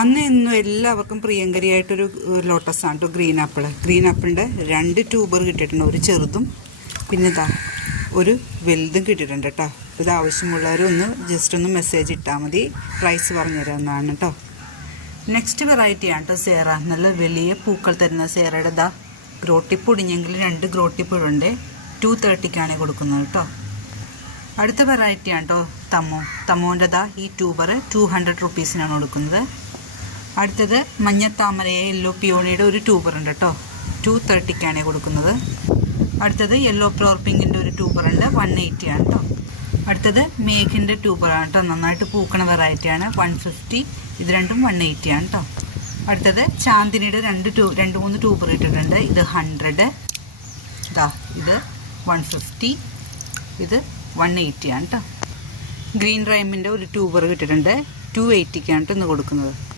അന്ന് ഇന്നും എല്ലാവർക്കും പ്രിയങ്കരിയായിട്ടൊരു ലോട്ടസാണ് കേട്ടോ ഗ്രീൻ ആപ്പിൾ. ഗ്രീൻ ആപ്പിളിൻ്റെ 2 ട്യൂബർ കിട്ടിയിട്ടുണ്ട്, ഒരു ചെറുതും പിന്നെ ഒരു വലുതും കിട്ടിയിട്ടുണ്ട് കേട്ടോ. ഇത് ആവശ്യമുള്ളവരൊന്ന് ജസ്റ്റ് ഒന്ന് മെസ്സേജ് ഇട്ടാൽ മതി, പ്രൈസ് പറഞ്ഞു തരാവുന്നതാണ് കേട്ടോ. നെക്സ്റ്റ് വെറൈറ്റിയാണ് കേട്ടോ സേറ. നല്ല വലിയ പൂക്കൾ തരുന്ന സേറയുടെ ഗ്രോട്ടിപ്പ് ഒടിഞ്ഞെങ്കിൽ 2 ഗ്രോട്ടിപ്പ് ഇടുണ്ട്. 230ക്കാണ് കൊടുക്കുന്നത് കേട്ടോ. അടുത്ത വെറൈറ്റിയാണ് കേട്ടോ തമോൻ്റെ ഈ ട്യൂബർ 200 റുപ്പീസിനാണ് കൊടുക്കുന്നത്. അടുത്തത് മഞ്ഞത്താമരയെ യെല്ലോ പിയോണിയുടെ ഒരു ട്യൂബർ ഉണ്ട് കേട്ടോ, 230ക്കാണ് കൊടുക്കുന്നത്. അടുത്തത് യെല്ലോ പ്ലോർപ്പിങ്ങിൻ്റെ ഒരു ട്യൂബർ ഉണ്ട്, 180 ആണ് കേട്ടോ. അടുത്തത് മേഘിൻ്റെ ട്യൂബറാണ് കേട്ടോ, നന്നായിട്ട് പൂക്കണ വെറൈറ്റിയാണ്, 150. ഇത് രണ്ടും 180 ആണ് കേട്ടോ. അടുത്തത് ചാന്ദിനിയുടെ 2-3 ട്യൂബർ ഇട്ടിട്ടുണ്ട്. ഇത് 100, ഇത് 150, ഇത് 180 ആണ് കേട്ടോ. ഗ്രീൻ റൈമിൻ്റെ ഒരു ട്യൂബർ കിട്ടിയിട്ടുണ്ട്, 280ക്കാണ് കേട്ടോ ഇന്ന് കൊടുക്കുന്നത്.